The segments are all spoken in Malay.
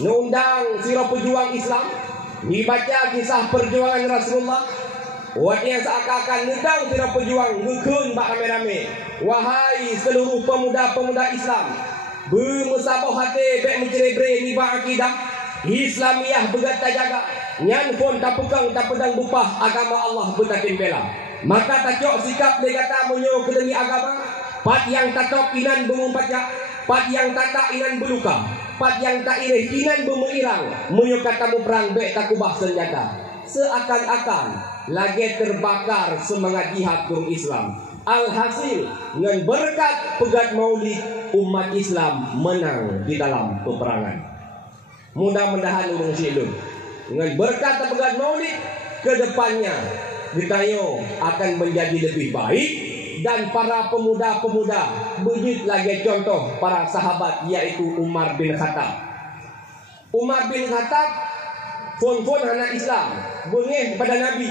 Nundang sirah pejuang Islam, dibaca kisah perjuangan Rasulullah. Waktu yang seakan-akan nundang sirah pejuang ngekun bak rame-rame. Wahai seluruh pemuda-pemuda Islam, bermusabah hati bek mencerebre ni bak akidah Islamiyah bergata jaga. Nyan pun tak pegang tak pedang bupah agama Allah betakin bela. Maka takok sikap legata menyo ke demi agama. Pat yang tatok inan bermumpacak, pat yang tata inan berluka, pat yang tak irih inan bermeirang. Menyo katamu perang bek takubah senjata. Seakan-akan lagi terbakar semangat jihad kurung Islam. Alhasil dengan berkat pegat maulid umat Islam menang di dalam peperangan. Mudah-mudahan urung silun dengan berkat pegat maulid kedepannya Gitayo akan menjadi lebih baik. Dan para pemuda-pemuda bejit lagi contoh para sahabat, yaitu Umar bin Khattab. Umar bin Khattab fon-fon anak Islam, bengih kepada Nabi,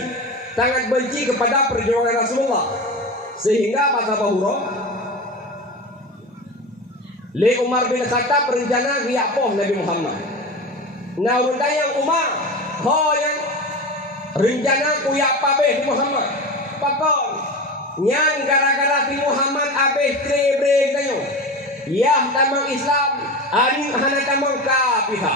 sangat benci kepada perjuangan Rasulullah, sehingga masa bahura le Umar bin Khattab rencana riapoh Nabi Muhammad. Nah undang Umar ho yang rencana kuyak pabeh Muhammad pakon nyan gara-gara si Muhammad abeh trebre kayo yah tamang Islam aning hana tamang kapita,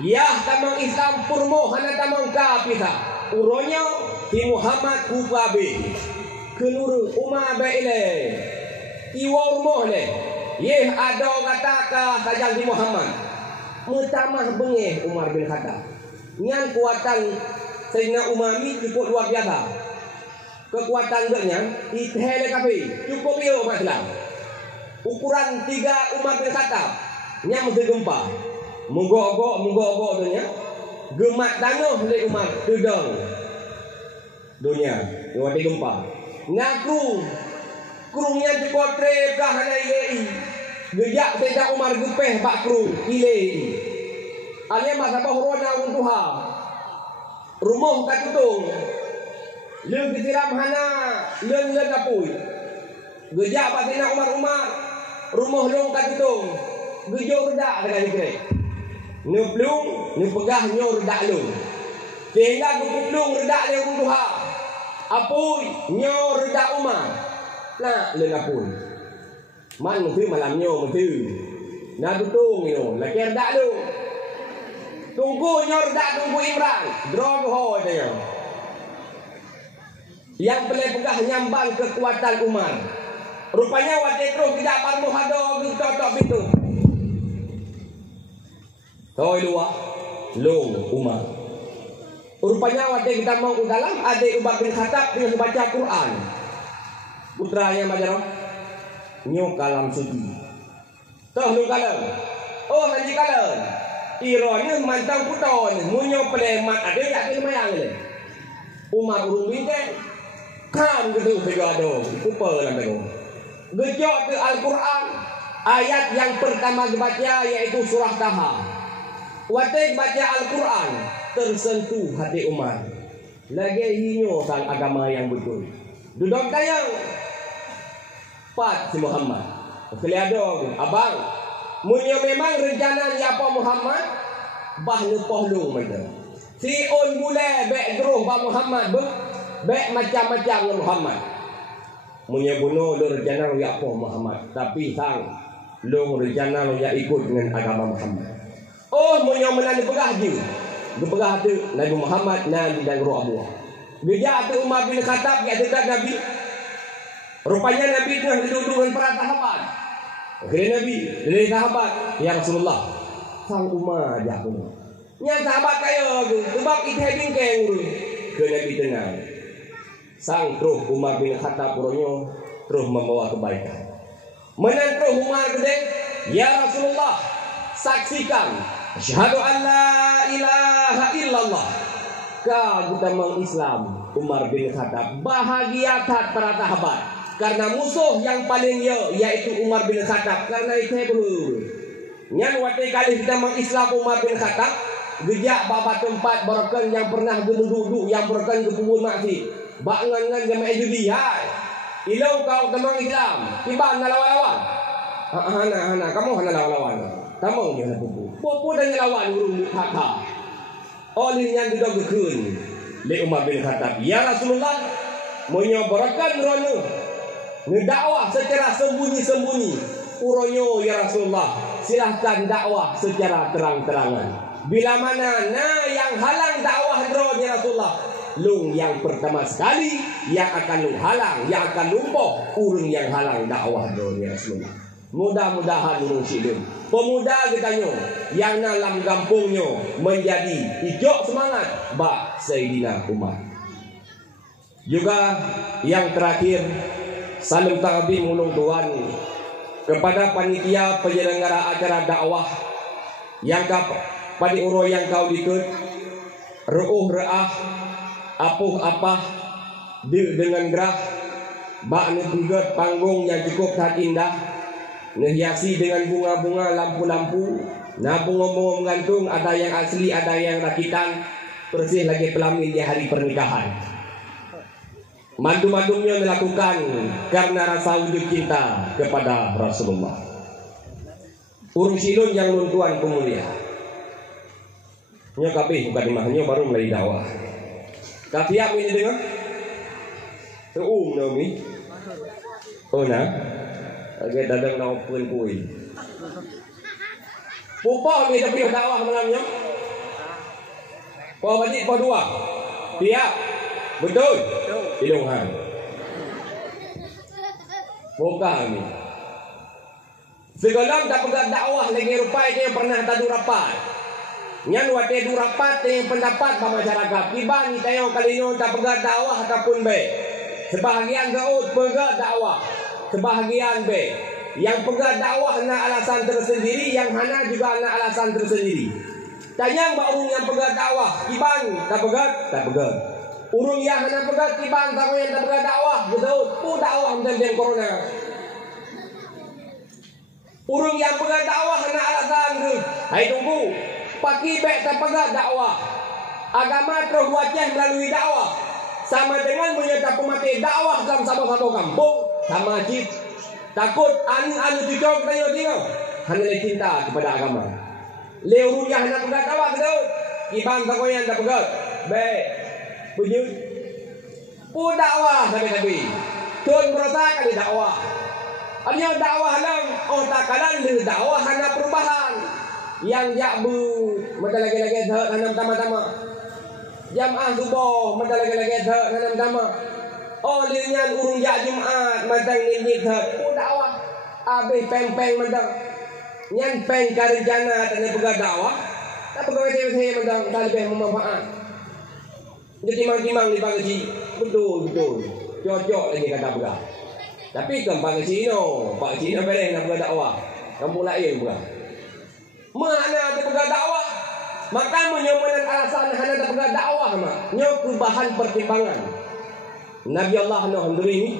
yah tamang Islam purmo hana tamang kapita. Uronya si Muhammad kupabe kenuru umah baile iwa urmoh le yeh ado kataka sajang si Muhammad mutamah bengeh Umar bin Khattab. Nyan kuatan Sayyidina Umami cukup luar biasa. Kekuatan gernya ithele kafe cukup yo masalah. Ukuran 3 Umar bin Khattab nya mesti gempa. Munggok-gok dunia. Gemat danuh le Umar tudong. Dunia yo ati gempa. Ngaku krungnya cukup trebah hana ilei. Gejak Sayyidina Umar gepeh bak krung ilei. Alia masa bahurona untuha. Rumah katutung. Leung kesiram hana leung kapui. Gejak patina Umar rumah leung katutung. Gejo redak dengan dikre. Nu plung nu pegah nyo redak leung. Sehingga gupuplung redak leung untuha. Apui nyo redak Umar. Nah leung apui. Man mesti malam nyo mesti. Nah tutung nyo laki redak leung. Tunggu nyor dak tunggu Imran. Drog ho dia. Yang boleh pegah nyambang kekuatan Umar. Rupanya waktu terus tidak parmu hado totok pintu. Toi luah long Umar. Rupanya waktu kita mau ke dalam ada Umar bin Khattab dengan baca Quran. Putranya Majarah nyo kalam suci. Toh lu kalam. Oh hanji kalam. Ironya mantang puton munyo pelemat ada yakin mayang le. Umar urung binte kan gitu segado kupa lang tego. Gejok ke Al-Qur'an ayat yang pertama dibaca yaitu surah Taha. Waktu baca Al-Qur'an tersentuh hati Umar. Lagi hinyo sang agama yang betul. Duduk tayang Pat si Muhammad. Keliado abang munyo memang rencana siapa Muhammad bah lepoh lu macam. Si on mule bek geruh ba Muhammad bek macam-macam Muhammad. Munyo bunuh lu rencana siapa Muhammad, tapi sang lu rencana lu ya ikut dengan agama Muhammad. Oh munyo menan dipegah je. Dipegah tu Nabi Muhammad Nabi dan roh Abu. Bija tu Umar bin Khattab ya dekat Nabi. Rupanya Nabi tengah duduk dengan para sahabat. Akhirnya Nabi dari sahabat, ya Rasulullah, sang Umar aja aku. Nya sahabat kaya tu, sebab kita bingkeng dulu. Ke Nabi tenang. Sang terus Umar bin Khattab puronyo terus membawa kebaikan. Menan terus Umar gede, ya Rasulullah, saksikan asyhadu an la ilaha illallah. Ka kita mengislam Umar bin Khattab bahagia tak para sahabat. Karena musuh yang paling yaitu Umar bin Khattab. Karena itu perlu. Nyan waktu kali kita mengislam Umar bin Khattab, gejak bapa tempat barakan yang pernah duduk yang barakan kepubun maksi. Bangan-ngan jemaah judi hai. Ilau kau temang Islam, tiba na lawan-lawan. Hana kamu hana lawan-lawan. Tamang dia pupu. Popo dan lawan urung kata. Olehnya duduk gekun. Le Umar bin Khattab, ya Rasulullah, menyoborkan rono ngedakwah secara sembunyi-sembunyi. Uronyo ya Rasulullah, silahkan dakwah secara terang-terangan. Bila mana yang halang dakwah drone ya Rasulullah, lung yang pertama sekali yang akan lung halang, yang akan lumpuh urung yang halang dakwah drone ya Rasulullah. Mudah-mudahan urung sidun pemuda kitanya yang dalam kampungnya menjadi hijau semangat bak Sayyidina Umar. Juga yang terakhir, salam ta'zim ulung tuan kepada panitia penyelenggara acara dakwah yang pada uro yang kau dikut ruuh reah apuh apah dengan gerah bak nebigat panggung yang cukup sangat indah, ngehiasi dengan bunga-bunga, lampu-lampu, bunga-bunga menggantung, ada yang asli, ada yang rakitan, persis lagi pelamin di hari pernikahan. Madu-madunya dilakukan karena rasa wujud cinta kepada Rasulullah. Urung silun yang luntuan pemulia. Nya kabeh bukan dimahnya baru mulai dakwah. Kafiap ini dengar? Tuum nami. Oh nah. Agak dadang na open kuy. Pupa ni tapi dakwah malamnya. Kau balik kau dua. Siap. Betul. Ilungan. Buka ni. Segala tak pegang dakwah lagi rupai yang pernah tadu rapat. Nyan wate du rapat yang pendapat masyarakat. Tiba ni tayo kalino tak pegang dakwah ataupun baik. Sebahagian gaut pegang dakwah. Sebahagian B yang pegang dakwah nak alasan tersendiri, yang hana juga nak alasan tersendiri. Tanya mbak urung yang pegang dakwah, iban tak pegang. Urung yang hana pegang iban sama yang tak pegang dakwah, betul. Tu dakwah macam corona. Urung yang pegang dakwah hana alasan tu. Hai tunggu, paki bek tak pegang dakwah. Agama terus wajah melalui dakwah. Sama dengan menyertai pemati dakwah dalam satu-satu kampung. Sama cip takut anu cucok tengok hanya cinta kepada agama. Leurun yang hendak pegang dakwah betul. Iban takoyan tak pegang. Baik. Punya. Pu dakwah sampai. Tun merasa kali dakwah. Artinya dakwah dalam otak kalan le dakwah hanya perubahan. Yang jakbu mata lagi-lagi hanam tama-tama. Jamaah subuh mata lagi-lagi hanam tama. Oh lihat urung jak Jumaat madang ni tak dakwah habis peng-peng madang nyan peng karencana tak pegang dakwah tak pegang saya madang tak lebih memanfaat jadi timang-timang di pangsi betul cocok lagi kata pegang tapi kan pangsi no pak cina bereng nak pegang dakwah kampung lain pegang mana tak pegang dakwah maka menyomonan alasan hana tak pegang dakwah mak nyo bahan pertimbangan. Nabi Allah no handuri ni.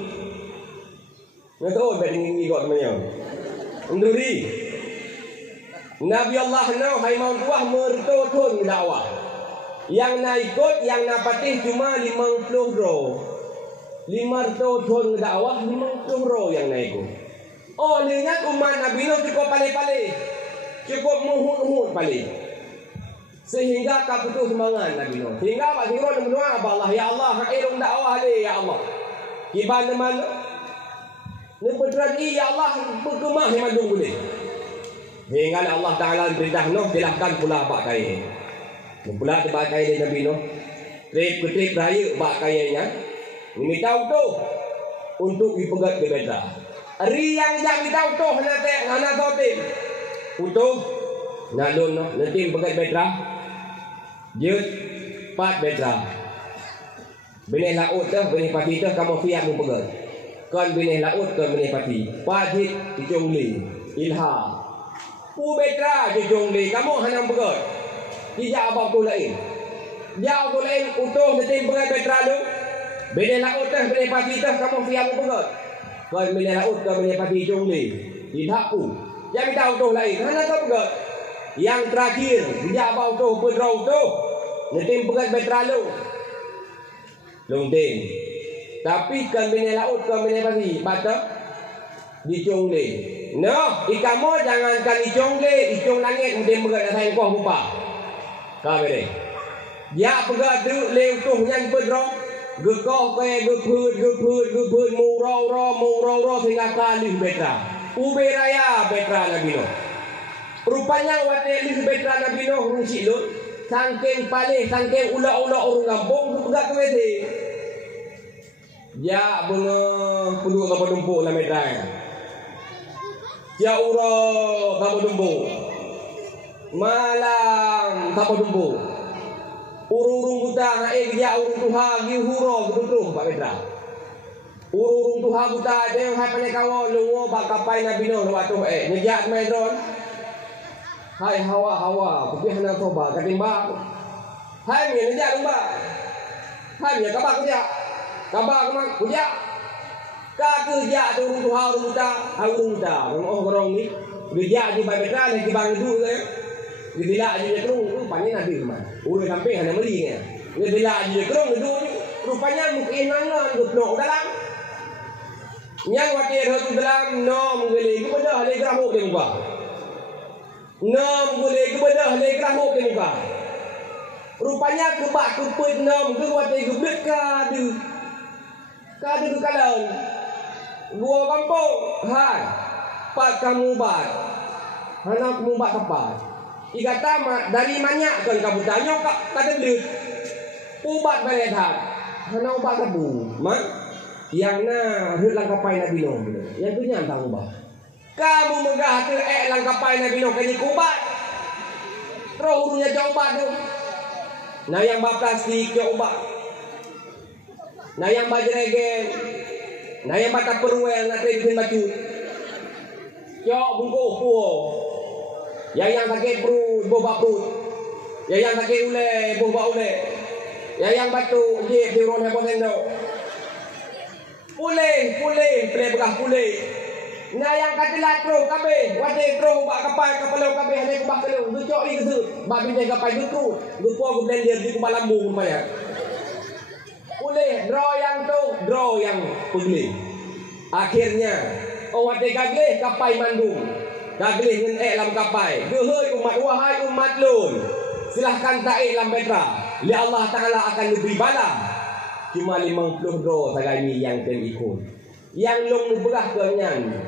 Nak tahu beding ni kau temannya. Handuri. Nabi Allah no hai mau tuah mertotun dakwah. Yang nak ikut, yang nak patih cuma 50 ro. 500 ton dakwah 50 ro yang nak ikut. Oh, lihat umat Nabi no cukup pale-pale. Cukup muhut-muhut pale. Sehingga tak putus semangat Nabi Nuh. Sehingga Pak Sirul berdoa Allah, ya Allah, hairung dakwah le ya Allah. Kiban teman nepedran ya Allah berkemah mandung boleh. Sehingga Allah Taala perintah Nuh silahkan pula bak kaya. Pula bak kaya Nabi Nuh. Trip raya bak kayanya. Ini tahu tu untuk dipegat ke beta. Hari yang jam tahu tu hana sotim. Untuk nalun nanti pegat beta. Jut 4 metra. Benih laut dah, benih pati dah kamu siap mu pegang. Kan benih laut kan benih pati. Pajit di jongli, ilha. Pu metra di jongli kamu hanam pegang. Tidak apa tu lain. Dia tu lain utuh nanti pegang metra lu. Benih laut dah, benih pati dah kamu siap mu pegang. Kan benih laut kan benih pati jongli, ilha pu. Yang tahu tu lain, hanam kau pegang. Yang terakhir, dia bau tu, pedrau tu. Nanti pegat metra lu. Lungting. Tapi kan benih laut, kan benih pati. Baca. Di jongli. No, ikamo jangankan icong langit mungkin berat sayang kau lupa. Kau beri. Ya pegat tu leu tu yang bedrong. Gekoh ke geput murau sehingga kali betra. Uberaya betra Nabi Nuh. Rupanya wate lih betra Nabi Nuh rusi lun. Sangking palih, sangking ulah-ulah orang kampung tu pegat tu besi. Ya bunga penduduk kapal dumpuk lah betra. Ya urang kapal dumpuk. Malang kapal dumpuk. Urung buta dia urung tuha gi huro betul Pak Petra. Urung tuha buta dia hai panai kawan lungo bak kapai Nabi Nuh waktu ngejak mai drone. Hai hawa pergi hana toba katimbang. Hai mi ngejak lumba. Hai mi kabak kerja. Kabak mak kerja. Ka kerja tu urung tuha urung buta. Oh gorong ni. Kerja di Pak Petra lagi bang du ke. Bila aja kerung rupanya Nabi mana? Udah sampai hana meri nya. Bila aja kerung duduk rupanya mungkin nangan duduk dalam. Yang wakil tu dalam nom gele kepada hale gerahuk di muka. Nom gele kepada hale gerahuk di muka. Rupanya kebak keput nom ke wakil geblet kadu. Kadu ke kalang. Dua kampung. Hai. Pak kamu bat. Hana kamu bat tepat. Ika tamat dari banyak kan kamu tanya kata belut ubat baledat hana ubat kabu mak yang na hut langkapai Nabi Nuh yang tu nyam tang ubat kamu megah tu langkapai Nabi Nuh kani ubat terus urungnya jauh ubat tu nah yang bak plastik jauh ubat nah yang bak jeregen nah yang bak tupperware nak bikin baju jauh bungkus puo yang pakai perut, boba perut. Yang pakai ule, boba ule. Yang batu, dia ron heboh sendok. Pulih, pelai begah pulih. Nah yang katilah terus kabe, wajib terus bak kapal kabe hanya kubah kalau. Ducok ni kesu, bak bintang kapal duku. Duku aku blender di kubah lambung rupanya. Pulih, draw yang pegli. Akhirnya, wajib gagleh kapal mandung. Gaglih dengan lam kapai. Gehoi umat wahai umat lun. Silahkan taik lam betra. Li Allah Ta'ala akan lebih bala. Cuma 50 doh sagani yang terikut. Yang long berah kenyan.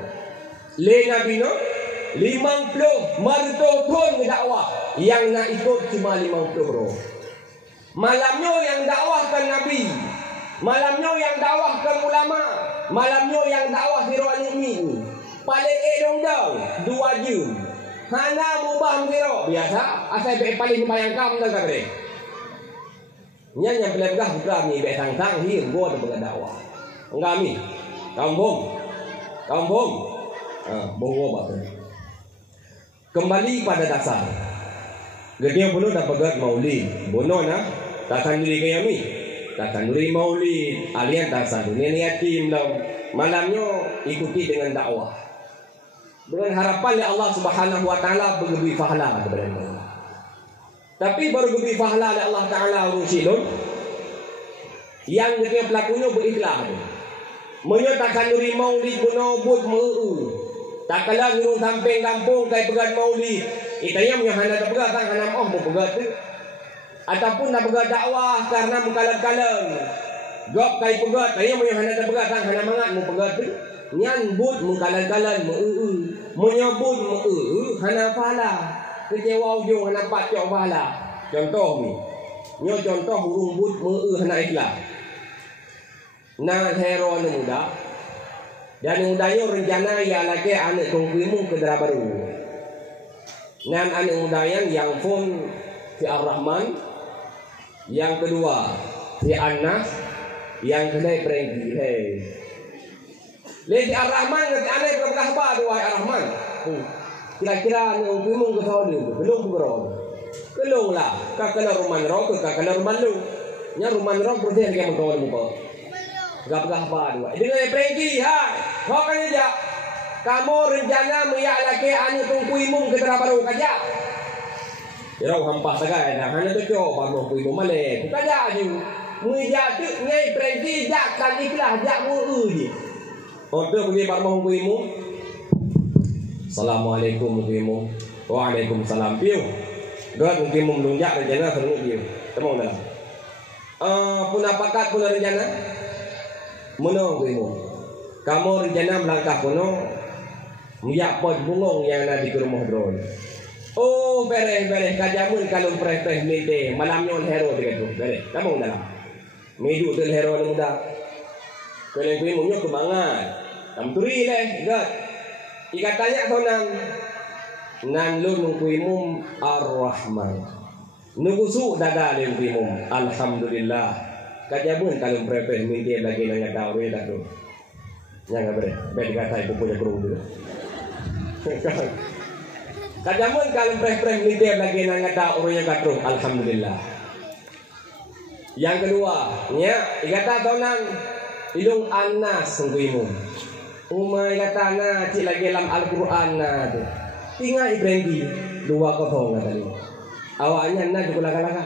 Le Nabi Nuh 50 martoton dakwah. Yang nak ikut cuma 50 doh. Malamnya yang dakwahkan Nabi. Malamnya yang dakwahkan ulama. Malamnya yang dakwah Fir'aun ini. Paling dong 2 jam. Hana mubah mengiro biasa. Asal paling bayangkan dah kare. Yang pelagah bukan ni be tang-tang hi gua ada berdakwah. Enggak mi. Kampung. Bawa apa? Kembali pada dasar. Gede bono dah pegat maulid. Bono na tak sanduri kaya mi. Tak sanduri maulid. Alian tak sanduri yatim lam. Malamnya ikuti dengan dakwah. Dengan harapan ya Allah Subhanahu wa taala bergebih pahala kepada mereka. Tapi baru gebih pahala oleh Allah Taala urusilun yang ketika pelakunya berikhlas. Menyatakan nuri maulid menobut meu. Tak kala ngurung samping kampung kai pegat maulid. Itanya menyahana tak pegat sang hanam mau pegat tu. Ataupun nak pegat dakwah karena mengkalan-kalan. Gop kai pegat tanya menyahana tak pegat sang hanam mangat mau pegat tu. Nyambut mengkalan-kalan menyebut hana pahala kecewa ujung hana pacok pahala contoh ni nyo contoh burung but hana ikhlas nah hero ni muda dan mudanya rencana ya lagi anak tungguimu ke dara baru nan anak mudanya yang pun si Ar-Rahman yang kedua si Anas yang kedua Prengki Leti Ar-Rahman ngerti aneh berkah apa tu wahai Ar-Rahman. Kira-kira ni umum ke tahu ni belum beror. Belum lah. Kakala rumah roh ke kakala rumah lu. Nya rumah roh proses dia mengkau ni muka. Gak berkah apa tu. Dengan pergi ha. Kau kan aja. Kamu rencana meyak laki anu tungku imum ke baru kaja. Ira hampas sagai dah. Hanya tu cok baru ku imum male. Kaja aju. Meja tu ngai pergi jak kan ikhlas jak mu je. Untuk pergi bar mau imu Assalamualaikum mukimum. Waalaikumsalam piu. God mukimum lunjak rencana seru piu. Temu dalam. Punah pakat punah rencana. Menong mukimum. Kamu rencana melangkah kuno. Miyak pot bungong yang ada di rumah drone. Oh beres kajamun kalau preh mite malam nyon hero tu. Beres. Temu dalam. Medu tu hero ni muda. Kalau mukimum nyo kemangan. Tam turi leh God. Ika tanya kau nan lu nungkuimum ar-Rahman. Nungkusu dada lu nungkuimum. Alhamdulillah. Kajabun kalau prepare minta lagi nang ada orang dah tu. Yang ber, kata ibu punya kerung dulu. Kajabun kalau prepare minta lagi nang ada orang yang kat alhamdulillah. Yang kedua, nya ika tahu nan ilung anas nungkuimum. Umay kata na cik lagi dalam Al-Quran na tu. Tinggal ibrengki dua kotong kata ni. Awaknya na juga laga-laga.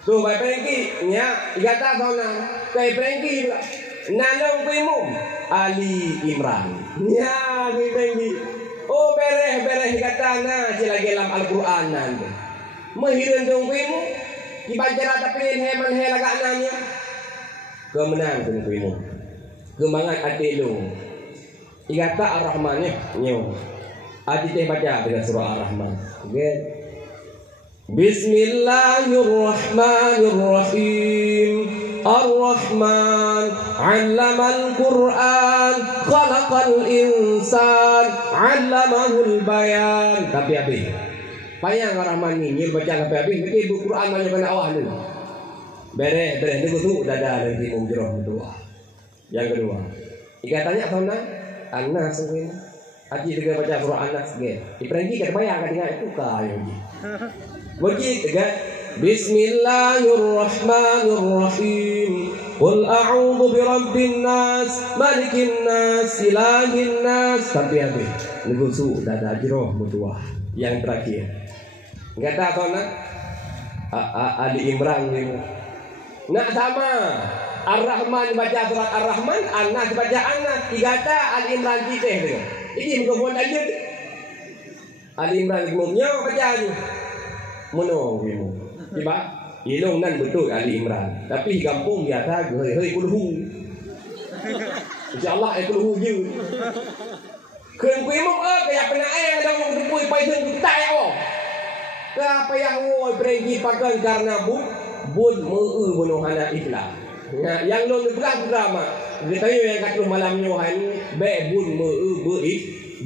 Tu baik ibrengki nya kata kau na kai ibrengki pula. Nanong kuimum Ali Imran. Nya ibrengki. Oh bereh kata na cik lagi dalam Al-Quran na tu. Mahirun dong kuimum. Dibaca tapi heman laga nanya. Kemenang tu kuimum. Kemangat hati lu. Ikata Ar-Rahman nyo. Adi teh baca dengan surah Ar-Rahman. Okay. Bismillahirrahmanirrahim. Ar-Rahman 'allamal Qur'an, khalaqal insan, 'allamahul bayan. Tapi habis. Payang Ar-Rahman ni baca sampai habis. Mesti buku Quran banyak benda awal ni. Beres ni tu dah ada lagi umjroh kedua. Yang kedua. Ikatanya apa nak? Anas mungkin. Haji juga baca surah Anas ge. Dipergi kat bayang kat dengar itu kayu ji. Bagi tegat Bismillahirrahmanirrahim. Qul a'udzu birabbin nas, malikin nas, ilahin nas. Sampai habis. Negusu dah ada ajroh mutuah. Yang terakhir. Enggak tahu nak? Ali Imran ni. Nak sama. Ar-Rahman baca surat Ar-Rahman, Anas baca Anas, digata Al-Imran kita tu. Ini mikrofon aja. Al-Imran umumnya baca aja. Mono gitu. Tiba, ilung nan betul Ali-Imran. Tapi kampung biasa hei kulhu. Insya-Allah kulhu je. Keun kuimum kayak penaeng ada orang tepui pai sen tak ya oh. Apa yang woi pergi pakai karena bun meu bunuh anak Islam. Nah, yang lo berang drama. Kita yang kat malam nyohan be bun meu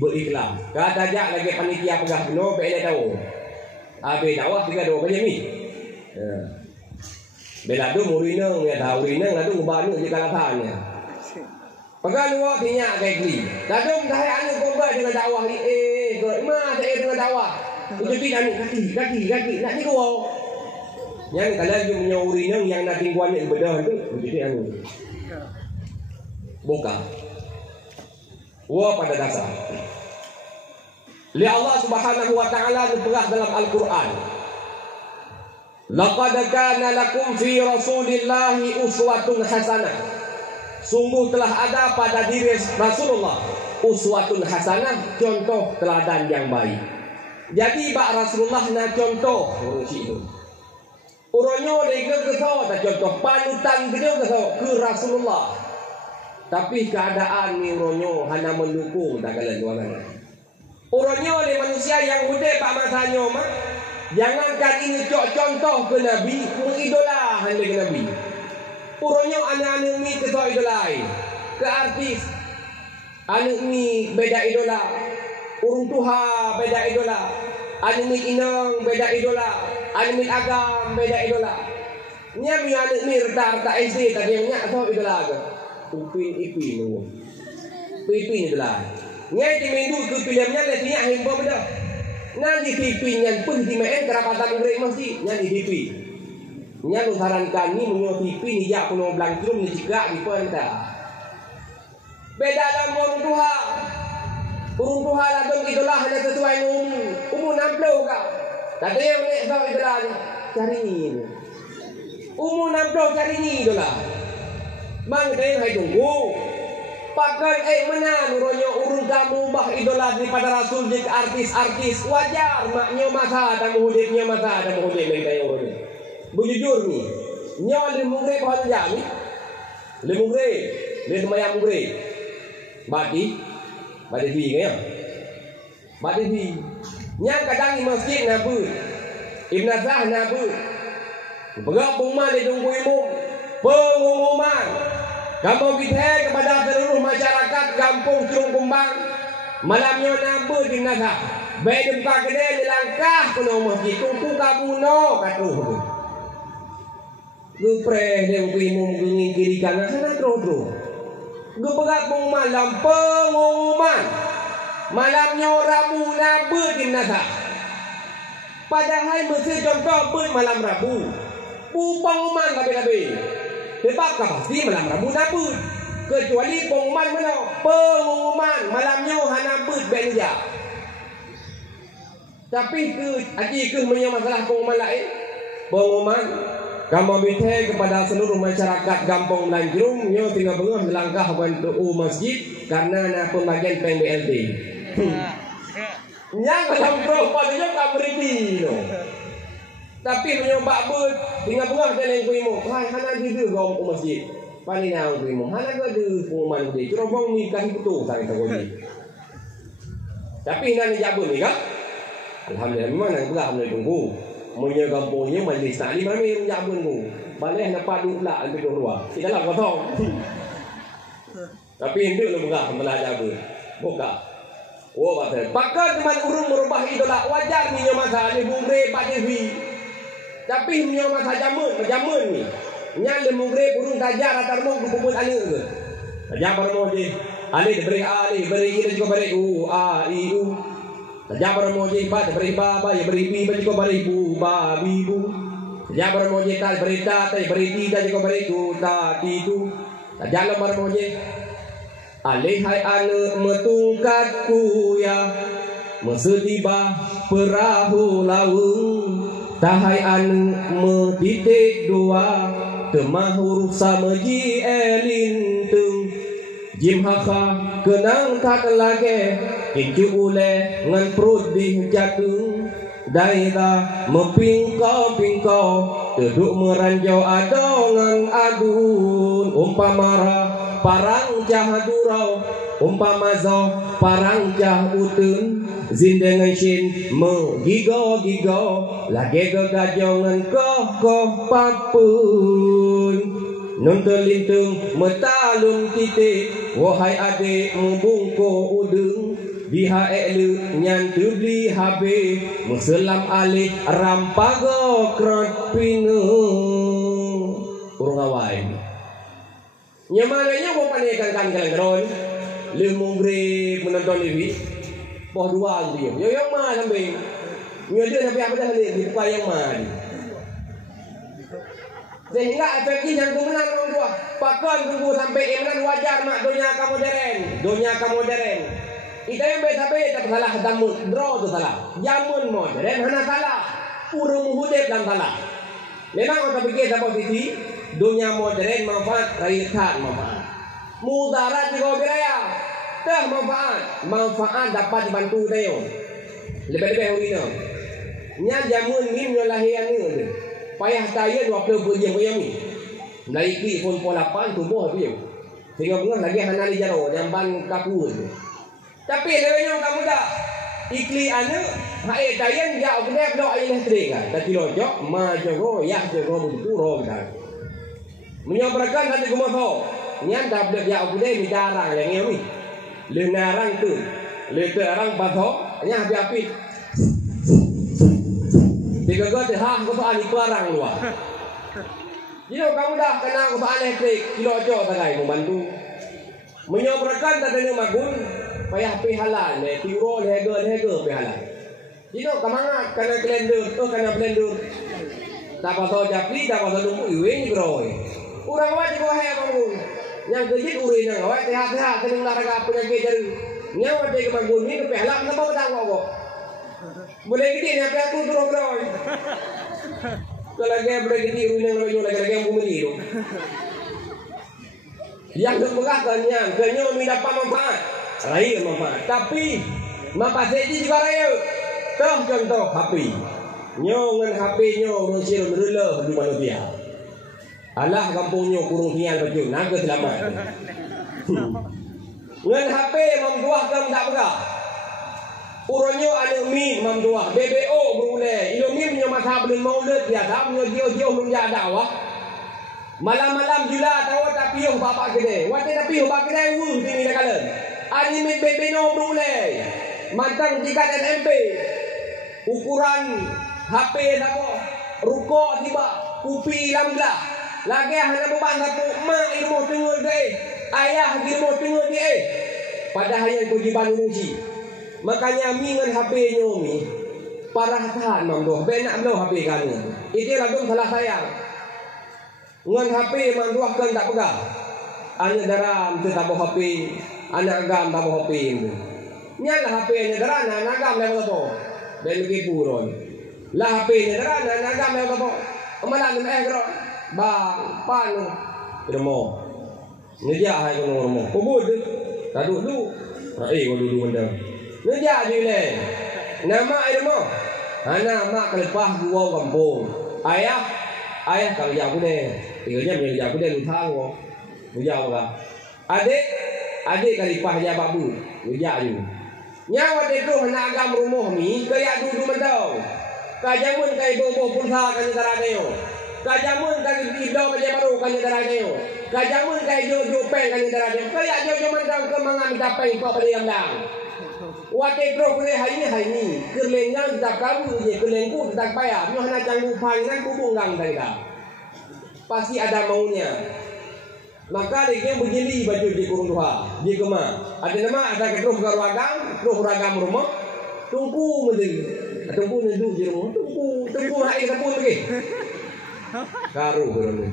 beriklam. Kata jak lagi panitia pegah no be tahu. Abe dakwah tiga dua macam ni. Bela tu murinang ya tahu rinang adu ngubanu di kalapannya. Pegang dua tinyak kayak gini. Dadung dah anu korban dengan dakwah ni ke imah saya dengan dakwah. Jadi anu kaki nak ni kau. Yang kalau you menyuri yang nak tingguan yang bedah tu jadi anu. Buka. Wa pada dasar. Li Allah Subhanahu wa taala berperah dalam Al-Qur'an. Laqad kana lakum fi Rasulillahi uswatun hasanah. Sungguh telah ada pada diri Rasulullah uswatun hasanah, contoh teladan yang baik. Jadi bak Rasulullah na contoh urusi itu. Uronyo lega kesau tak contoh panutan dia kesau ke Rasulullah. Tapi keadaan ni uronyo hanya mendukung tak kala jualan. Uronyo ni manusia yang muda pak masanya mah. Jangankan ini contoh ke Nabi, mengidola hanya ke Nabi. Uronyo anak-anak mi kesau idolai. Ke artis anak mi beda idola. Urung tuha beda idola. Anak mi inang beda idola. Anak agam beda idola. Nya mi anak mi reta SD tadi nya tahu idola ke. Upin ipin nu. Ipin idola. Nya di minggu ke filmnya le nya himba beda. Nan di TV nya pun di main kerapatan urek masih nya di TV. Nya lu sarankan ni menyo TV ni jak kuno blangkrum ni juga di penta. Beda dalam urung tuha. Urung tuha ladong idola hanya sesuai umur 60 ka. Kata yang nek tahu idola cari ni. Umur 60 cari ni idola. Mang teh hai tunggu. Pakai menan uronyo urung pun kamu bah idola daripada Rasul jadi artis-artis, wajar maknya masa ada muhudipnya masa ada muhudip yang kayak orang ni. Bujujur ni, nyawa le mungre bahawa jam ni, le mungre, le semayang mungre, bati di ya, bati di. Nyang kadang di masjid nabu, Ibn Azhar nabu, bergabung di tunggu imam, pengumuman. Kamu kita kepada seluruh masyarakat kampung Curung Kumbang malamnya nampu di Nazar. Baik dempa kedai dilangkah ke masjid tunggu kabuno katuh. Gupre yang primum gengin kiri kanan sana terus. Gupegabung malam pengumuman. Malamnya Rabu nampu di Nazar. Padahal mesti contoh pun malam Rabu. Pengumuman kabeh-kabeh. Sebab pasti malam Rabu naput. Kecuali pengumuman mana? Pengumuman malamnya hanaput belanja. Tapi ke masalah pengumuman lain. Pengumuman kamu minta kepada seluruh masyarakat Kampung Lanjrung nyo tinggal bengah melangkah ke masjid karena nak pembagian PNBLT. Yang dalam propaganda tak berhenti no. Tapi menyobak pun tinggal bengah jalan kuimu. Hai hana gitu gom ke masjid. Pani nang kuimu. Hana gua de pengumuman dia. Cerobong ni kasih betul saya tak boleh. Tapi hana ni jabun ni kan? Alhamdulillah memang nang belah mulai tunggu. Munyo kampungnya majlis taklim ramai rung jabun tu. Balai nak padu pula untuk keluar. Di dalam kosong. Tapi hendak lu belah belah jabun. Buka. Oh kata. Pakar teman urung merubah idola wajar ni masa ni bungre Pak Devi. Tapi punya masa jamun ni. Nya le mungre burung tajar atar mong kumpul ane ke. Tajar bar mo je. Ane diberi a ni, beri kita juga beri u a i u. Tajar bar mo je ba diberi ba ya beri bi ba juga beri bu ba bi bu. Tajar bar mo je ta beri ta beri ti ta juga beri tu ta ti tu. Tajar bar mo je. Alihai ane metungkatku ya. Mesetiba perahu laung. Tahai anu metitik dua temah huruf sama ji elintung jim haka kenang tak lagi kincu ule ngan perut di jatung daida mepingkau duduk meranjau adongan adun umpamara parang jahadurau umpama zo parang jah utun zin dengan shin me gigo lagi gegajongan koh papun nun terlintung metalun titik wahai adik membungko udung biha elu nyan tubli habe muselam alih rampago krot pinu urung awai nyamananya mau panekan kan kalian le mungre menonton TV poh dua dia yo yang mah sampai ngede sampai apa dah le di yang mah sehingga efeknya yang menang orang tua pakon tunggu sampai emenan wajar mak donya kamu modern kita yang sampai tak salah damun draw tu salah jamun modern hana salah urung hudep dan salah memang orang pikir dapat posisi dunia modern manfaat raihat manfaat mudarat juga beraya dah manfaat dapat dibantu tayo lebih-lebih urina nya jamun ni lahian ni payah tayan waktu berjam ni naiki pun pola pan tubuh dia sehingga bunga lagi hana di jaro jamban kapur tapi lewenya kamu dah ikli anu hae tayan ja udah do air listrik kan tak kilojok ma jogo ya jogo begitu ro kan menyobrakan hati kumaso nyan tablet ya udah bicara yang ini le narang tu le terang bato nya api tiga got ha ko soal iparang luar jadi kamu dah kena ko soal elektrik kilojok tagai membantu menyobrakan tadanya magun payah pihalan le tiro leger pihalan jadi kamangat kena blender tak pasal japli tak pasal lumpu iwe groi urang awak juga hai kamu yang kejit urin yang awak sehat-sehat kena olahraga penyakit jari nyawa dia kemangun ni kepehalak kenapa tak kok boleh gede ni apa aku turun groi kalau dia boleh gede urin yang lagi yang bumi tu yang bergerak kan yang kenyo mi dapat manfaat raya manfaat. Tapi manfaat juga raya. Toh contoh HP. Nyo ngan HP nyo urang sirun rela di manusia. Alah kampung nyo kurung hian baju naga selamat. Ngan HP mamduah kam tak pegah. Uronyo ada min mamduah BBO berulai. Ilo min nyo masa belum maulid biasa nyo jio-jio menja dakwah. Malam-malam jula tahu tapi yo bapak gede. Wate tapi yo bapak gede wuh sini kalen. Ani min BBO berulai. Mantang tingkat SMP. Ukuran HP dako rukok tiba kupi lamlah lagi hana beban satu mak ilmu tengok dia ayah ilmu tengok dia padahal yang kewajiban urusi makanya mingan HP nyomi para tahan mamdoh benak belau HP kan itu lagu salah sayang ngan HP mamdoh kan tak pegang anak daram tu tabuh HP anak agam tabuh HP itu nyalah HP nya daram anak agam dah apa dan lagi puron lah HP ni dah nagam yang apa amalan ni kro bang pan demo ngeja hai ko normo kubud tadu lu ko dulu benda ngeja je le nama demo ana mak kelepah dua kampung ayah kalau jauh aku deh tinggalnya menjadi aku deh lupa ko ngeja ka adik kelepah dia babu ngeja je nyawa de tu nagam rumah mi kaya dulu mentau kajamun kay bobo pulsa kan negara kayo. Kajamun kay ido kay baru kan negara kayo. Kajamun kay jojo peng kan negara kayo. Kaya jojo mandang ke mga mitapay pa paliyam lang. Wate pro kule haini kerlengang tak kamu je kerlengku tak payah. Nyo hana jang lupan ngan kubunggang tadi pasti ada maunya. Maka dia begini baju di kurung duha di kema. Ada nama ada terus ragam rumah. Tunggu mesti tunggu nenduk je rumah tunggu hai sapun lagi karu berani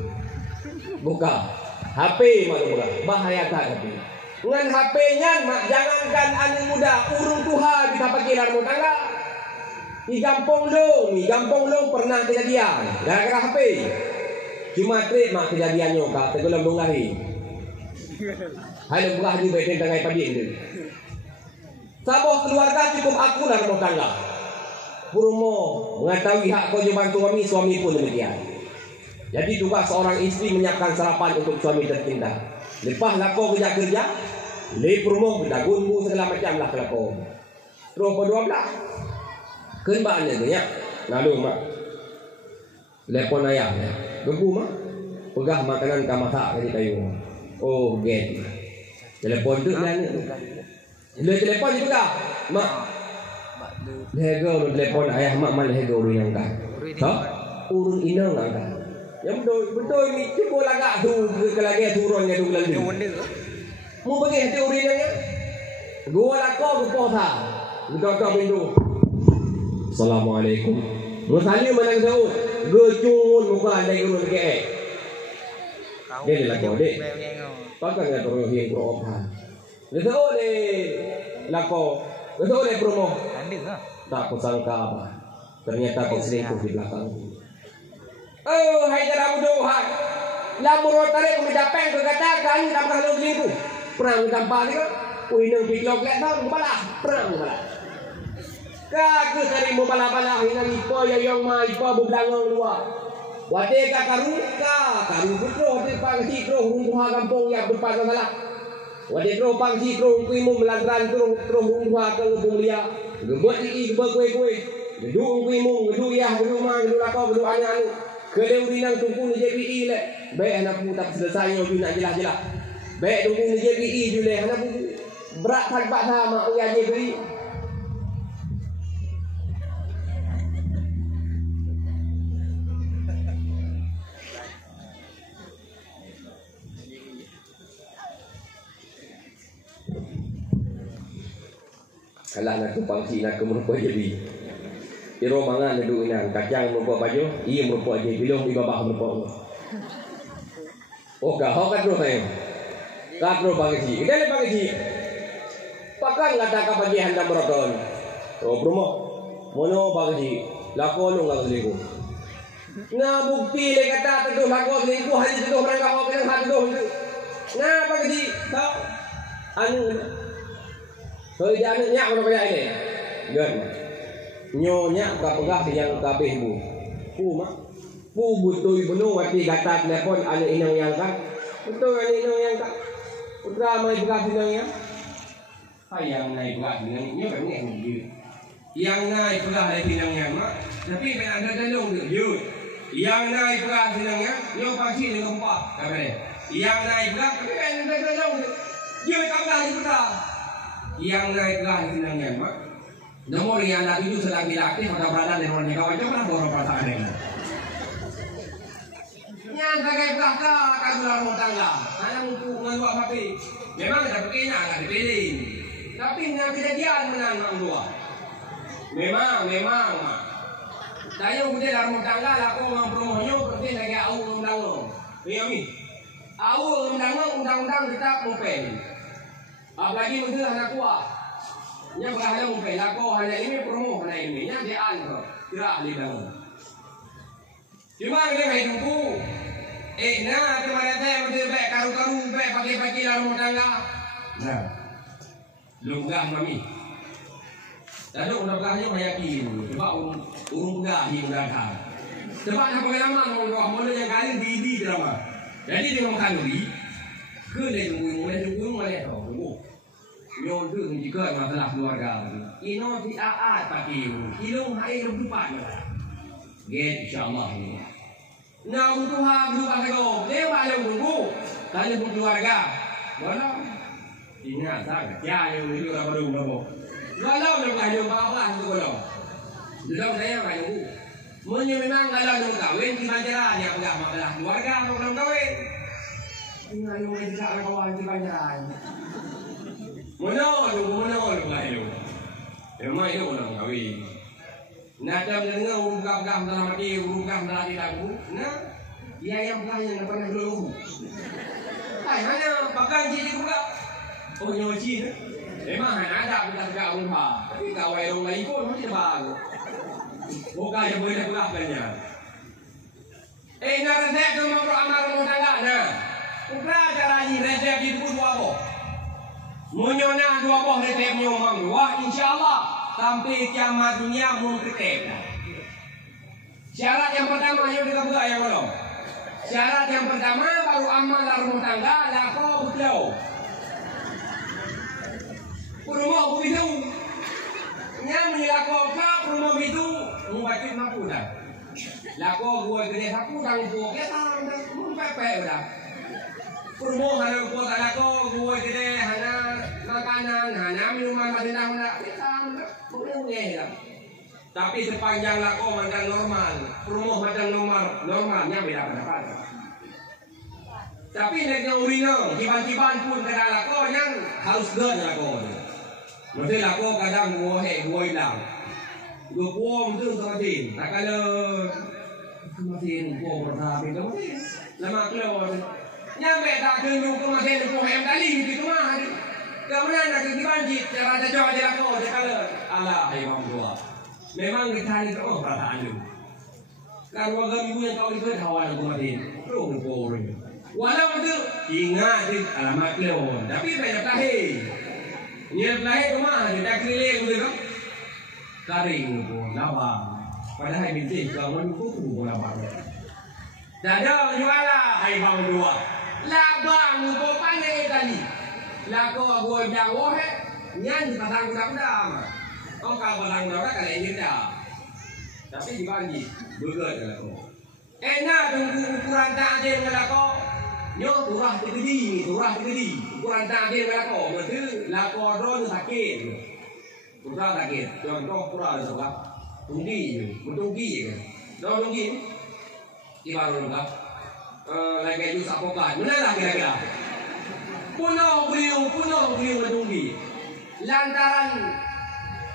buka HP mak buka bahaya tak tapi ngan HP nya mak jangankan anak muda urung tuha bisa pakiran mau tangga di kampung long pernah kejadian gara-gara HP cuma trik mak kejadiannya kak tegelam dong lari hai buka di beten tangai padi itu saboh keluarga cukup aku lah rumah tangga Purmo mengetahui hak kewajiban suami pun demikian. Jadi tugas seorang istri menyiapkan sarapan untuk suami tercinta. Lepas lako kerja, le purmo berdagunmu segala macam lah kelako. Terus pada 12. Kenbaannya tu ya. Lalu mak. Telepon ayah. Gembu mak. Pegah makanan ka masak kali kayu. Oh, get. Telepon tu dan le telepon juga. Mak lego telepon ayah mak mal lego ru yang kan. Urun inang kan. Yang betul ni cuba lagak tu ke lagi turun ke tu lagi. Mu bagi teori nya. Gua lako bupo tha. Betul pintu. Assalamualaikum. Musali menang Saud. Gecun muka dari urun ke. Dia ni lako dek. Pakai dia terus yang pro ophan. Dia Saud le lako. Betul le promo. Tak kusangka apa. Ternyata kau selingkuh di belakang. Oh, hai jara budohan. Lamuro tarik kumidapeng kegatakan tak kalau selingkuh. Perang tanpa ni kan. Uinang piklok lek tau balah. Perang balah. Ka ke sari mo bala-bala ina ipo yayong ma ipo bublangong luar. Wate ka karu putro wate pang sikro hungguha kampung ya berpas salah. Wate kro pang sikro kuimu melantran kro hungguha ke bumlia. Gebot iki gebot kue. Gedung kuimu gedung ya gedung ma gedung lako gedung anu. Keleu dinang tungku ni JPI le. Baik anak pu tak selesai yo nak jelas-jelas. Baik tungku ni JPI jule anak pu berat tak sama uya JPI. Kalah nak tumpang si nak merupa jadi. Iro mangan duduk inang kacang merupa baju, ia merupa jadi bilong di babah merupa. Oh kau kan terus saya. Kau terus bagi si. Kita le bagi si. Pakan kata kau bagi handam beroton. Oh promo. Mono bagi si. Lako lu nggak selingkuh. Nah bukti le kata terus lako selingkuh hanya terus mereka kau kena hati terus. Nah bagi si. Tahu? Anu. Kerja anaknya mana kayak ini? Gan. Nyonya pegah yang kabeh bu. Pu mah. Pu butuh benuh wati gata telepon anak inang yang kan. Betul anak inang yang kan. Putra mai pegah sinangnya. Hayang naik pegah sinangnya kan ni yang dia. Yang naik pegah dari sinangnya mah. Tapi kan ada dalung dia. Yang naik pegah sinangnya, nyo pasti dengan gempa. Kabe. Yang naik pegah tapi kan ada dalung dia. Dia kabah di putra. Yang naik pegah sinangnya mah. Nomor yang ada 7 sedang dilatih pada berada di luar negara itu kan borong perasaan ini. Yang kaget belaka kan rumah tangga, hanya untuk menjual papi. Memang ada pekerja nggak dipilih, tapi yang kejadian menang dua. Memang. Saya udah dalam rumah tangga, aku mempromonya berarti lagi awal undang-undang. Iya mi, awal undang-undang kita mungkin. Apalagi menteri anak kuah. Nya berada mungkin lako hanya ini promo hanya ini nya dia an tidak ahli bangun. Cuma dia hidupku. Nah kemarin teh menteri baik karu-karu baik pagi-pagi dalam rumah tangga. Nah, lunggah mami. Lalu undang-undangnya yakin. Coba urung dah undang-undang. Coba nak pengalaman orang mana yang kali di drama. Jadi dengan kalori ke tunggu mulai tahu. Nyon tu juga masalah keluarga. Ino si aat pakai ilung hai lu depan. Get insyaallah ini. Nah butuh halu pakai dia bayar dulu. Tanya pun keluarga. Mana? Ingat tak? Ya yang itu apa dulu apa? Walau nak bayar apa tu kalau. Dalam saya bayar dulu. Munyo memang kalau nak kahwin di Banjaran yang enggak masalah keluarga belum kahwin. Ingat yang tidak kawan di Banjaran. Mana lain. Emang itu orang kahwin. Nak dengar urungkam dalam hati, urungkam dalam hati lagu. Nah, ia yang pernah pernah dulu. Hanya pakai cici juga. Oh nyoci. Emang ada kita juga urungkam. Tapi kawai orang lain pun masih bagus. Bukan yang boleh pulakkannya. Nak resep tu mau amal rumah tangga. Nah, ukra cara ni resep di pun apa? Munyona dua boh resep nyomong dua insyaallah sampai kiamat dunia mun ketep. Syarat yang pertama yang kita buka yang mana? Syarat yang pertama baru amal rumah tangga lako betul. Rumah begitu. Nya menyilako ka rumah itu membaca mampu dah. Lako gua gede sapu tang buah kita mun pepe dah. Rumah hanya kota lako gua gede hanya makanan, hanya minuman masih dah kita boleh. Tapi sepanjang lako macam normal, rumah macam normalnya beda pendapat. Tapi neknya urino, kiban-kiban pun kena lako yang harus ger lako. Mesti lako kadang gua hilang. Gua puang tu sematin. Tak kalau sematin puang bertahap itu lama keluar. Nyampe tak tunjuk sematin puang kali gitu mah. Kemudian nak dibanjir cara jauh dia lako dia kalau Allah ayam tua. Memang kita ini oh perasaan lu. Kalau agak ibu yang kau itu kawan sematin. Terus puang. Walau itu ingat alamat keluar. Tapi banyak lahir. Niat lahir rumah kita keliling begitu. Karing pun lawang. Padahal bintik kalau itu pun lawang. Dada jualah hai bang dua. Labang pun pandai kali. Lako gua bilang wah nyan pasang kuda-kuda. Oh kalau pasang kuda kalau ini dah. Tapi dibagi burger lako. Enak tunggu ukuran tak ada lako. Nyo turah tegedi. Ukuran tak ada lako. Betul lako drone sakit. Pura sakit, contoh pura ada sebab tunggi, kan? Dah tunggi, di baru lengkap. Lagi jus apokat, mana lah kira-kira? Puno beliau tunggi. Lantaran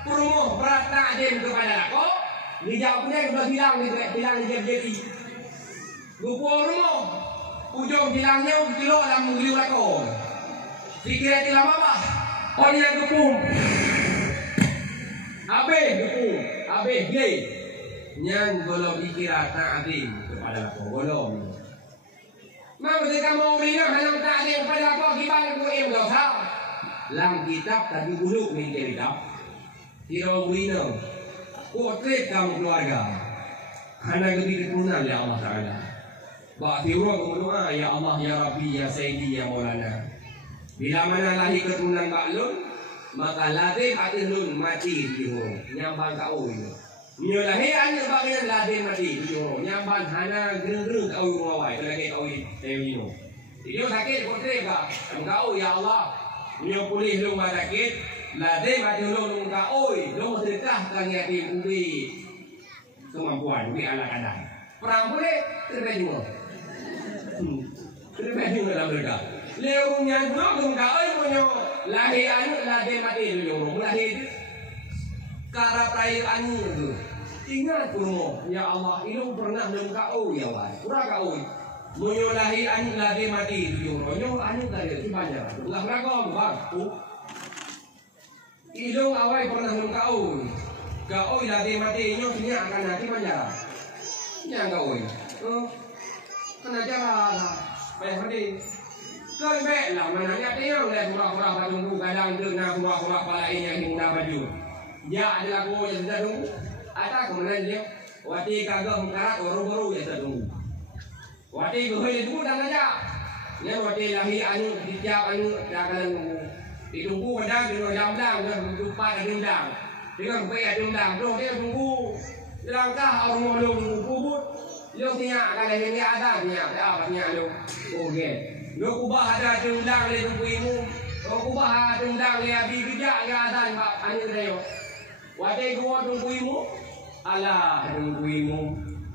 promo berat takdim kepada aku, dijawabnya sudah bilang jadi. Lupa rumah, ujung bilangnya kilo dalam beliau aku. Pikiran tidak apa? Oh dia kepung. Abe, gay. Yang belum dikira ta'adim kepada aku, belum. Mak ketika mau berikan hanya ta'adim kepada aku, gimana aku gak usah. lang kitab tadi buluk min kitab. Tiro wino. Potret kamu keluarga. Karena lebih keturunan ya Allah Ta'ala. Bak tiro berdoa ya Allah ya Rabbi ya Sayyidi ya Maulana. Bila mana lahir keturunan baklun, maka ladin atilun mati tiro. Nyambang kau ini. Nyo lahir anak bagian ladin mati tiro. Nyambang hana gereng-gereng kau rumawai. Lagi kau ini. Dia sakit potret ka. Engkau ya Allah. Nyo pulih lu sakit. Ladin mati lu kau. Lu sedekah kang yatim ubi. Kemampuan ubi anak-anak. Perang boleh terbaik juga. Terbaik juga dalam mereka. Leungnya belum kau punya lahir anak ladin mati lu. Lahir karap air anu tu. Ingat kuno ya Allah ilmu pernah belum kau ya Allah. Pura kau. Munyo lahir anu ladin mati lu. Nyo anu tadi si banyak. Ulah rago bang. Ilmu awai pernah belum kau. Kau ladin mati nyo sini akan nanti banyak. Yang kau. Kena jalan. Baik hadi. Kau baik lah mananya tiang dah kurang-kurang tunggu kadang dengar kurang-kurang pala ini yang hingga baju. Ya adalah kau yang sudah tunggu. Ada kemudian dia. Wati kagak mengkarat baru-baru yang sudah tunggu. Wati berhenti tunggu dan aja. Nya wati lahir anu dijawab anu jangan tunggu. Ditunggu kadang dengan jam-jam dengan jumpa ada undang. Dengan bayar undang tu dia tunggu. Langkah orang malu kubut. Lu tiak kalau ini ada tiak apa tiak lu. Okey. Lu kubah ada undang le tungguimu. Lu kubah ada undang le abi kerja ya ada anu dia. Wati gua tungguimu. Allah tungguimu.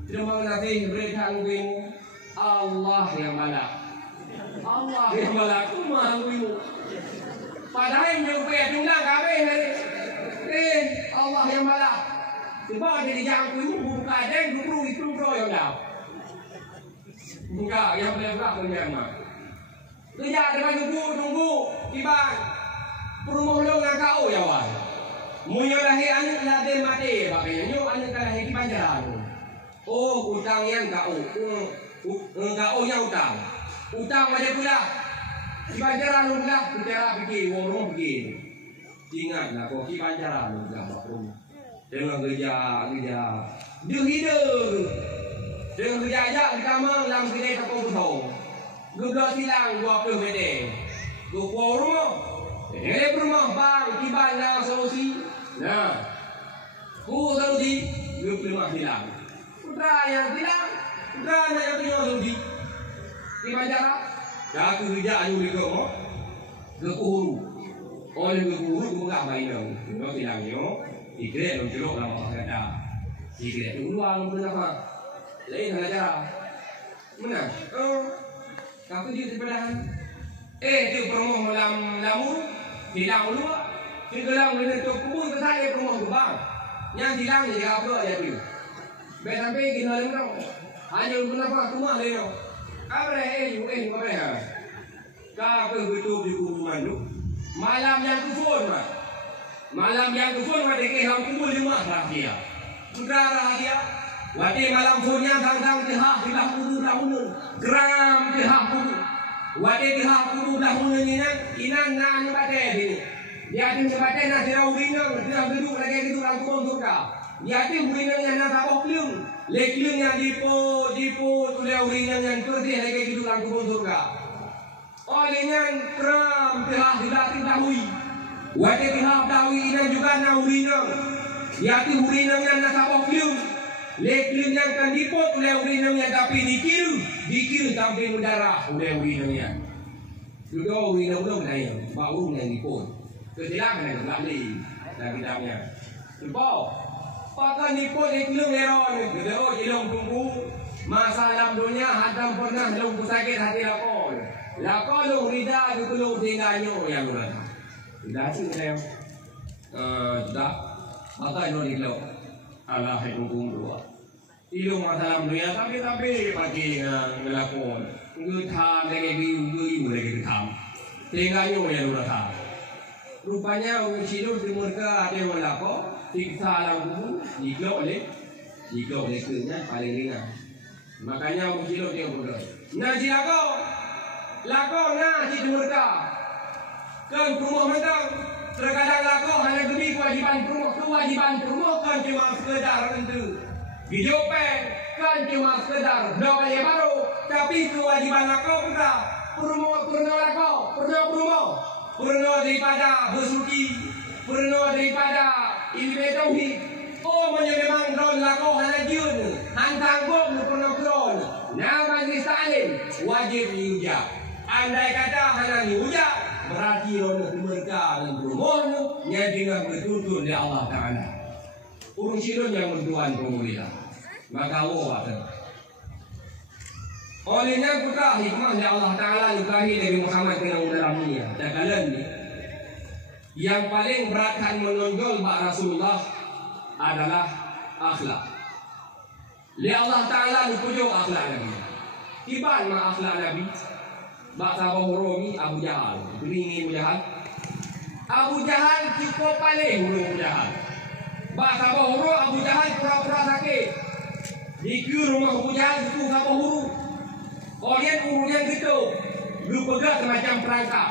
Terima kasih beri tungguimu. Allah yang malak. Allah yang malak tu tungguimu. Padahal yang bayar undang kabeh hari. Allah yang malak. Sebab dia dijang tu buka deng dulu itu kau yang dah. Buka yang belakang punya mah. Kerja depan tunggu tiba. Perumah lu dengan kau ya wan. Munyo lahir anak ladin mati baknya nyo anak lahir di panjaran. Oh utang yang kau. Kau yang utang. Utang macam pula. Di panjaran lu pula bicara fikir warung fikir. Ingatlah kau di panjaran lu dah rumah. Dengan kerja dia hidup dengan kerja aja kita mang dalam kedai tepung betul gua silang gua pede gua rumah ini rumah bang kibana solusi nah gua solusi gua rumah bilang putra yang bilang putra yang punya solusi di bandara dah kerja anu di gua guru oleh guru gua enggak main gua bilangnya Ikret lu jeruk nama kata. Ikret dulu ang berapa? Lain aja. Mana? Kamu di sepadahan. Dia promo malam lamur, hilang dulu. Hilang dengan tu kubur ke saya promo ke bang. Yang hilang ni apa ya tu? Baik sampai gini orang. Hanya kenapa cuma leo. Apa apa ya? Kau betul di kubur mandu. Malam yang kufur mah. Malam yang kufur wadai keham kubur lima rahasia. Putra rahasia. Wadai malam furnya tang-tang keham keham kubur dahulu. Gram keham kubur. Wadai keham kubur dahulu ni nak inan nan badai ni. Dia ada badai nak dirau binang, dirau duduk lagi gitu dalam kubur surga. Dia ada binang yang nak tabok liung. Lekliung yang dipo tuliau binang yang terus lagi gitu dalam kubur surga. Olehnya kram keham dilatih dahui. Wajah kihab dawi dan juga naurina. Yati urina yang nasabok liung. Lek liung yang kan dipot oleh urina yang tapi dikir sampai mendarah oleh urina yang. Sudah urina belum naik, bau yang dipot. Kesilapan yang terlalu lagi damnya. Sebab pakai dipot lek liung leron. Kedua jelong tunggu masalah dunia hadam pernah belum sakit hati lakon. Lakon lu rida itu lu tinggalnya yang berada. Dah sih saya, dah, mata ini diklau, Allah yang tunggu. Ilmu masalah dunia tapi bagi ngelakon, ngutang lagi lagi tham, tinggalnya yang berada. Rupanya orang Cina mereka ada yang melakon, siksa langsung diklau oleh kerja paling ringan. Makanya orang Cina dia berdoa. Nah, si lakon, nah si mereka. Kan rumah mentang. Terkadang laku hanya demi kewajiban rumah kan cuma sekedar untuk video pen, kan cuma sekedar doa yang baru, tapi kewajiban laku pernah daripada bersuci, pernah daripada ini tauhid. Oh, memang don laku hanya jun, hantang bom pernah don. Nah, majlis taklim wajib diucap. Andai kata hanya diucap, berarti orang mereka dan bermohon yang dengan betul-betul dari Allah Ta'ala. Urung silun yang bertuan pemulihan. Maka Allah olehnya putra hikmah dari Allah Ta'ala lukahi Nabi Muhammad dengan dalamnya. Dakalan ni yang paling berat akan menonjol Pak Rasulullah adalah akhlak. Li Allah Ta'ala lupujung akhlak Nabi. Kiban ma akhlak Nabi. Baksa bahurungi Abu Jahal. Beringin Abu Jahal. Abu Jahal cukup paling hurung Abu Jahal. Baksa bahurung Abu Jahal pura-pura sakit. Di rumah Abu Jahal itu sama hurung. Orang urungan gitu. Lu pegang semacam perangkap.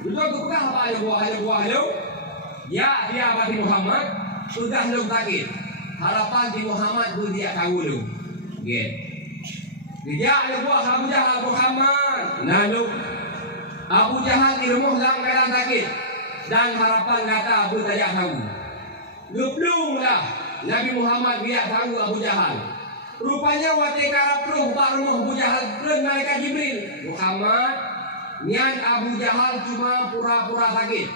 Lu pegang apa ada buah lu? Ya dia abadi Muhammad. Sudah lu sakit. Harapan di Muhammad tu dia tahu lu. Gitu. Dia ada buah Abu Jahal Muhammad. Lalu Abu Jahal di rumah dalam keadaan sakit dan harapan kata Abu tidak tahu. Geblunglah Nabi Muhammad dia tahu Abu Jahal. Rupanya waktu karap rumah Abu Jahal dan malaikat Jibril. Muhammad, niat Abu Jahal cuma pura-pura sakit.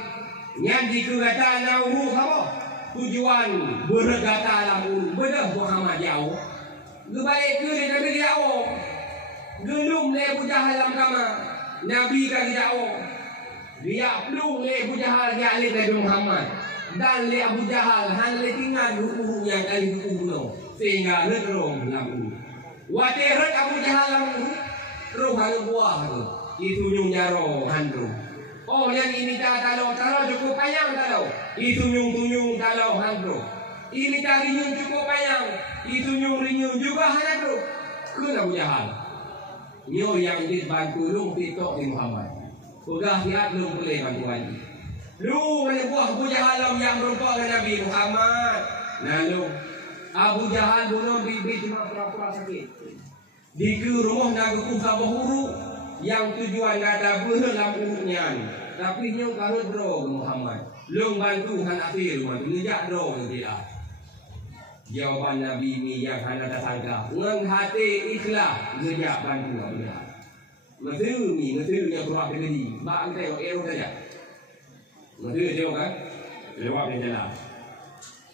Niat dikegata nauru apa? Tujuan bergata lamu bedah Muhammad jauh. Gebalik ke dia Nabi jauh. Gelum le Abu Jahal dalam kamar. Nabi kaki jauh. Dia pelung le Abu Jahal dia le Nabi Muhammad. Dan le Abu Jahal han le tinggal hukum yang kali hukum sehingga lerong lamu. Wate ret Abu Jahal lamu. Roh hal buah tu. Itu nyung jaro handu. Oh yang ini talau cukup panjang talau. Itu nyung talau handu. Ini tadi nyung cukup panjang. Itu nyung juga handu. Kena Abu Jahal. Nyo yang dibantu lu pitok di Muhammad. Sudah siap lu boleh bantuan. Lu buah Abu Jahal yang berupa Nabi Muhammad. Lalu Abu Jahal bunuh bibi cuma pura-pura sakit. Di rumah nak kusa bahuru yang tujuan kata berhelam urutnya. Tapi nyo karut bro Muhammad. Lu bantu han akhir rumah ngejak bro tidak. Jawaban Nabi ini yang hanya tersangka. Ngan hati ikhlas ngejak bantu Abu Jahal. Mesir yang keluar ke diri. Bang tengok ero saja. Mesir tengok kan? Jawab yang jelas.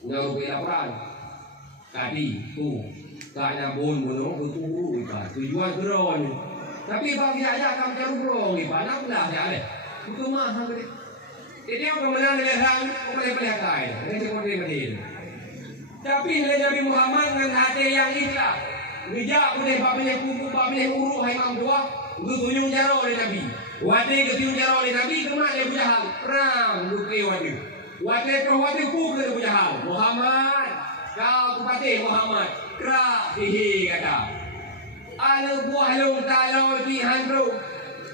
Ngarupi laporan. Kadi tu. Kanya bunuh betul ikan. Tujuan geron. Tapi bagi aja kamu cari berong ikan. Naklah dia ada. Itu mah hang. Ini yang kemenangan dengan hang. Boleh kai. Ini seperti ini. Tapi Nabi Muhammad dengan hati yang ikhlas. Ngejak boleh babnya kuku, babnya uruk, hai mam dua. Tunjuk jaro oleh Nabi. Wate tunjuk jaro oleh Nabi kemana Abu Jahal? Perang lukai wate. Wate kuku Abu Jahal. Muhammad, kau kupati Muhammad. Kerak dihi kata. Ada buah long talau di handro.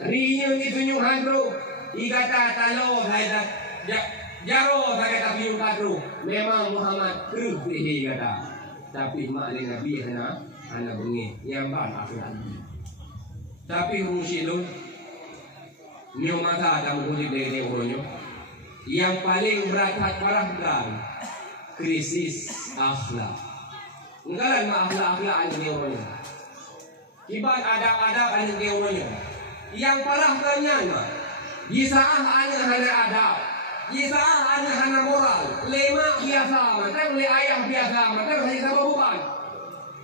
Rinyung ditunjuk handro. Ikata talau hai dah. Jaro saya kata biu kadru. Memang Muhammad keruh dihi kata. Tapi makli Nabi hana bengi yang ban akhirat. Tapi musilun nyo mata dalam kulit dari orangnya. Yang paling berat parah berat krisis akhlak. Enggalan ma akhlak anjing orangnya. Ibarat adab-adab anjing orangnya. Yang parah tanya Yisaah hana adab. Yisaah hana moral. Lema biasa, macam le ayah biasa, macam hanya sama bukan.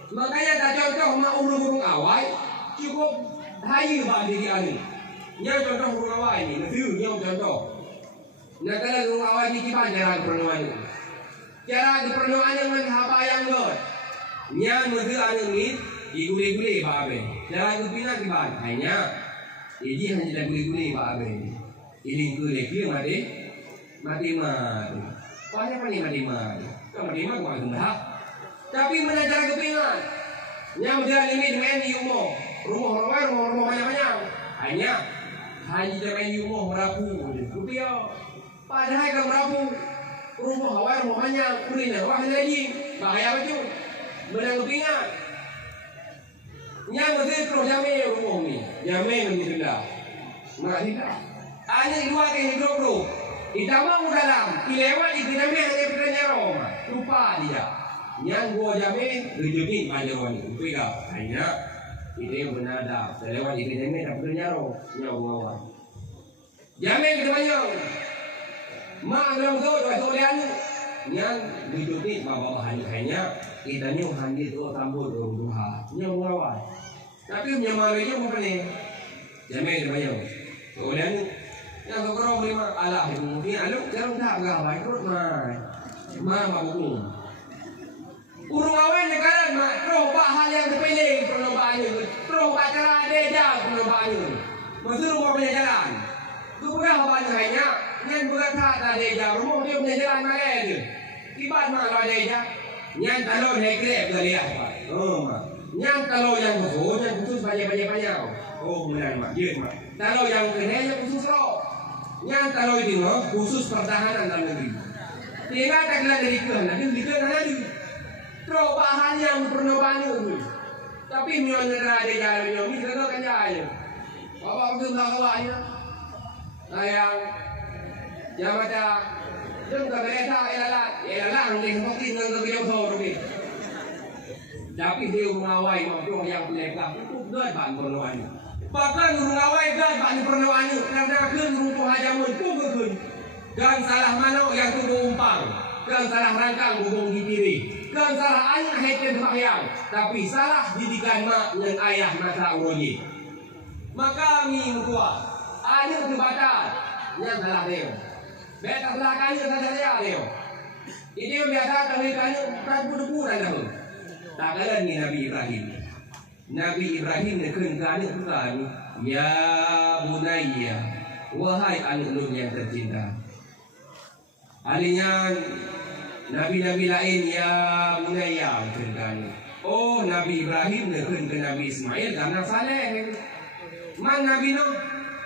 Makanya tak contoh mak urung awal cukup hayu bagi dia ni. Yang contoh urung awal ni, review yang contoh. Nak kalau urung awal ni kita cara perluan ni. Cara perluan yang menghapa yang god. Yang mesti ada ni digule-gule babe. Cara kepina kiban hanya. Ini hanya digule-gule babe. Ini gule-gule mati. Banyak apa ni mati. Kau mati gua gendah. Tapi menajar kepingan. Yang dia ini dengan di rumah banyak-banyak. Hanya hanya jamin di rumah merapu. Kupiah. Padahal kalau merapu rumah awal rumahnya kuliner wah lagi bahaya betul. Menang pingat. Yang mesti terus jamin rumah ni. Jamin ni sudah. Mak tidak. Hanya dua kali grup. Itama dalam. Ilewat itu jamin hanya bertanya Roma. Lupa dia. Yang gua jamin rezeki majuan itu. Kupiah. Hanya ini benar. Lewat itu jamin tak bertanya Roma. Nyawa. Jamin kita banyak. Mak dalam tu soalan yang dicuti bawa bahan-bahannya kita ni handi tu tambut rumah nyawa awal. Tapi nyamarnya bukan ni. Jamin dia banyak. Soalan yang sekarang lima Allah mungkin aluk jarang tak gabai terus mak buku. Urung awal negara mak terus hal yang terpilih perlombaannya. Terus acara deja perlombaannya. Mesti rumah punya jalan. Tu pegang bahan-bahannya. Nyan bukan tak deja, rumah dia punya jalan mana je. Tiba mana deja. Nyan kalau negrek kali apa? Oh, nyan kalau yang khusus banyak-banyak. Oh, benar mak, dia mak. Kalau yang kena yang khusus roh. Nyan kalau itu khusus pertahanan dalam negeri. Tinggal tak kena dari nanti dikenakan lagi. Terus bahan yang perlombaan itu. Tapi nyan negara deja nyan ni kena kan jaya. Bapak tu tak kawanya. Yang macam jumpa kereta elalang di tempat ini dengan kerja besar ni. Tapi dia mengawai maupun yang pelekah itu dah bahan perlawanan. Bahkan mengawai dah bahan perlawanan kerana kun rumpuh hajamun tu kun. Dan salah mana yang tunggu umpang, dan salah rangkang hubung dipilih, dan salah anak heken sembahyang, tapi salah didikan mak dan ayah masa uroji. Maka kami mutua, anak terbatas yang salah dia. Beta belakangnya saja dia. Ini biasa kami-kami bukan budu-budan dah. Tak kala ni Nabi Ibrahim. Nabi Ibrahim ni kena bukan. Ya bunayya, wahai anak lun yang tercinta. Alinya Nabi-Nabi lain ya bunayya kena. Oh Nabi Ibrahim ni kena Nabi Ismail karena saleh. Man Nabi Nuh,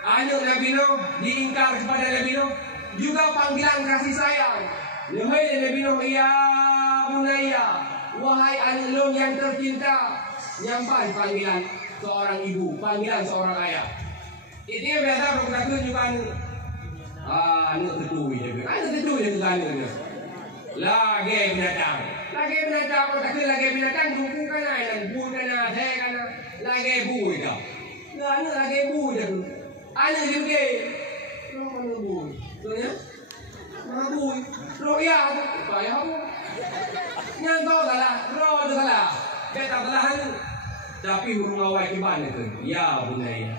anak Nabi Nuh diingkar kepada Nabi Nuh. Juga panggilan kasih sayang. Wahai Nabi Nuh, ya bunayya, wahai anak lun yang tercinta. Nyampai panggilan seorang ibu, panggilan seorang ayah. Ini biasa kita tunjukkan. Anak tetui je. Anak tetui je bukan. Lagi binatang. Lagi binatang, tak lagi binatang bukan ayah, bukan saya kan. Lagi bu itu. Anak lagi bu je. Anak juga. Mana bu? Soalnya, mabui, roya, payah apa? Yang tahu salah, roh tu salah. Beta belahan, tapi hurung awal kembali tu. Ya bunayya.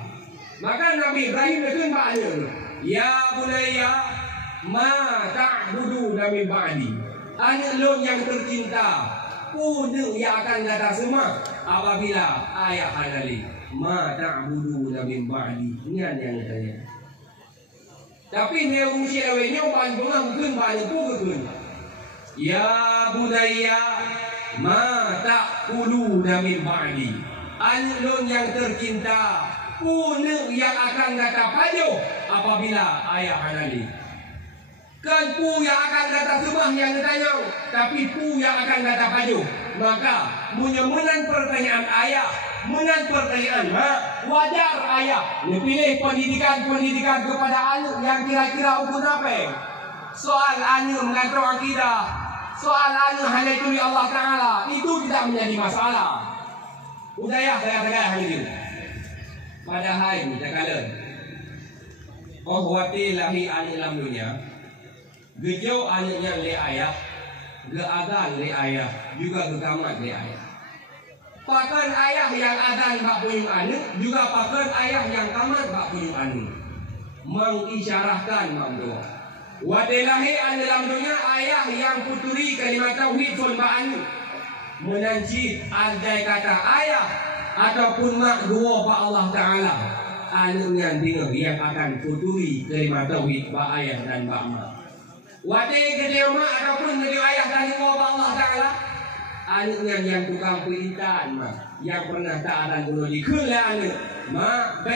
Maka Nabi Ibrahim itu maknanya. Ya bunayya, ma ta'budu min ba'di. Anak lun yang tercinta, punya yang akan datang semua apabila ayah halali. Ma ta'budu min ba'di. Ini yang saya. Tapi dia usia awalnya paling pengang banyak pun. Ya bunayya ma ta'kulu min ba'di. Anak lun yang tercinta, punya yang akan datang padu apabila ayah halali. Kan pu yang akan datang semua yang ditanya, tapi pu yang akan datang padu. Maka menang pertanyaan ayah, menang pertanyaan mak, wajar ayah pilih pendidikan kepada anak yang kira-kira ukur apa? Soal anak mengatur akidah, soal anak hanya itu Allah Taala, itu tidak menjadi masalah. Budaya saya tegas hal ini. Padahal cakalan, wati lahi anak dalam dunia, gejau anaknya le ayah, geagan le ayah, juga gegamat le ayah. Pakan ayah yang adan bak puyung anu, juga pakan ayah yang kamat bak puyung anu. Mengisyarahkan mamdua. Wadilahi anu dalam dunia ayah yang puturi kalimat tauhid sun bak anu. Menancit andai kata ayah ataupun mak dua bak Allah Ta'ala. Anu yang tinggal yang akan puturi kalimat tauhid bak ayah dan bak mak. Wadai kedua mak ataupun kedua ayah dan dua bak Allah Ta'ala. Anaknya yang tukang perintah, yang pernah tak ada guna di kelan, mak.